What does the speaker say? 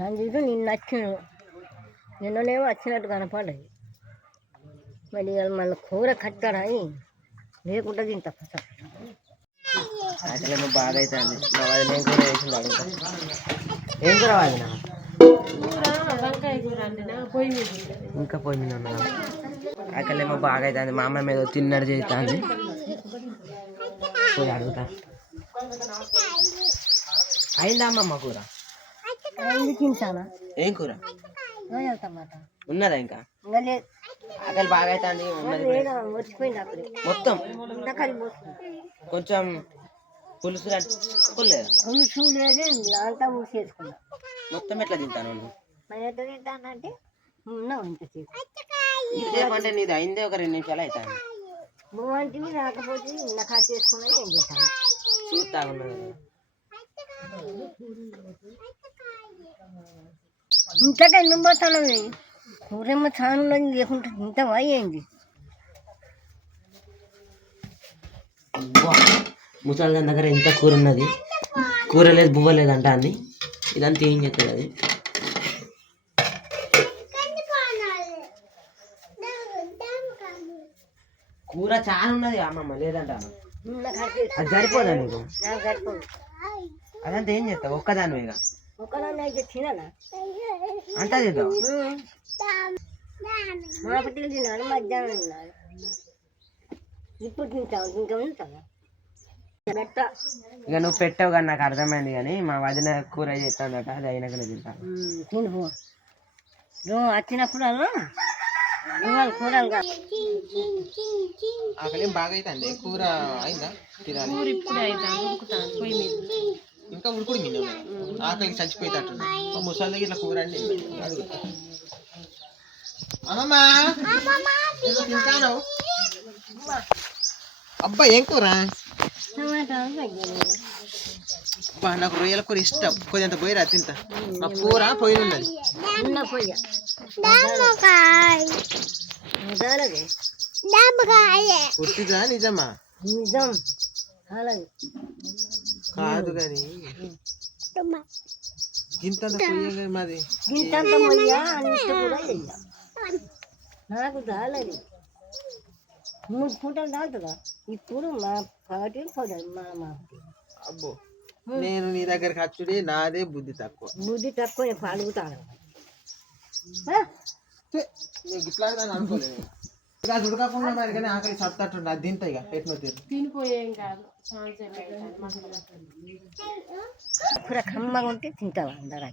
రంజిత్ నిన్న వచ్చినాడు, నిన్ననేమో వచ్చినట్టు కనపడదు. మరి మళ్ళీ కూర కట్టాడని లేకుండా తింటా. అసలేమో బాగా అవుతుంది. మా వదిన ఏం కూర వేసింది అడుగుతా. ఏం కూర వదిన? ఇంకా పొయ్యి మీద ఉన్నా. అక్కలేమో బాగా అవుతుంది. మా అమ్మ మీద తిన్నడు చేస్తుంది. పోయి అడుగుతా. అయిందా అమ్మమ్మ కూర? తింటానా? ఏం కూర టమాటా ఉన్నదా? ఇంకా ఆకలి బాగా అవుతుంది. వచ్చిపోయింది అప్పుడు మొత్తం కొంచెం పులుసు పులుసు లేదు, అంతా మూసేసుకున్నా. మొత్తం ఎట్లా తింటాను? మరి ఎట్లా తింటానంటే ఉన్నావు ఇంతసేపు. ఇంతసేపు నీది అయిందే ఒక 2 నిమిషాలు అవుతాను. బాగుంటుంది, రాకపోతే నిన్న కట్ చేసుకున్నా ఏం చేస్తాను. చూస్తా ఉన్నది. ఇంతగా ఎందుకు పోతాను? కూరేమో చాలా ఉన్నది, లేకుంటే ఇంత అయ్యింది. ముసలి దగ్గర ఎంత కూర ఉన్నది, కూర లేదు బువ్వ లేదంట అని ఇదంతా ఏం చెప్తుంది అది. కూర చాలా ఉన్నది అమ్మమ్మ, లేదంట అది సరిపోదా నీకు? అదంతా ఏం చేస్తావు? ఒక్కదాని ఇక ఒక్కదాన్ని అయితే తినాలా? అంతా తింటావు? మాపటికి తినాలి, మధ్యాహ్నం తినాలి, ఇప్పుడు తింటావు. ఇంకా ఉంటావా? ఇక నువ్వు పెట్టావు కానీ నాకు అర్థమైంది. కానీ మా వదిన కూర చేస్తానట, అది అయినాకనే తింటాను. తినిపో, నువ్వు వచ్చినప్పుడల్లా ఇవాళ కూరలు కాదు. ఆకలి బాగా అవుతుంది. కూర అయిందా? తినాలి. ఇంకా ఉడుకుడు మీద ఆకలికి చచ్చిపోయేటట్టు ముసలి ఇట్లా కూర అండి అడుగుతా. అమ్మమ్మా తింటాను. అబ్బా ఏం కూర? నాకు రొయ్యల కూర ఇష్టం. కొద్దింత పోయిరా తింటా. నా కూర పొయ్యి ఉన్నది. పుట్టిదా నిజమా? నిజం కాదు కానీ గింతంత పొయ్యి మాది. గింతంత మొయ్యా అంత కూడా నాకు చాలది. 3 పూటలు దాటుగా ఇప్పుడు మా పాటి పడదు. మా అబ్బో, నేను నీ దగ్గరికి వచ్చుడే నాదే బుద్ధి తక్కువ. బుద్ధి తక్కువ అడుగుతాను. ఇట్లా అనుకోలేదు. ఇక ఉడకకుండా మరి కానీ ఆకలి సత్తట్టుండే అది తింటా. ఇక ఎట్నో తినిపోయేం కాదు. కూర కమ్మగా ఉంటే తింటావా అందరూ?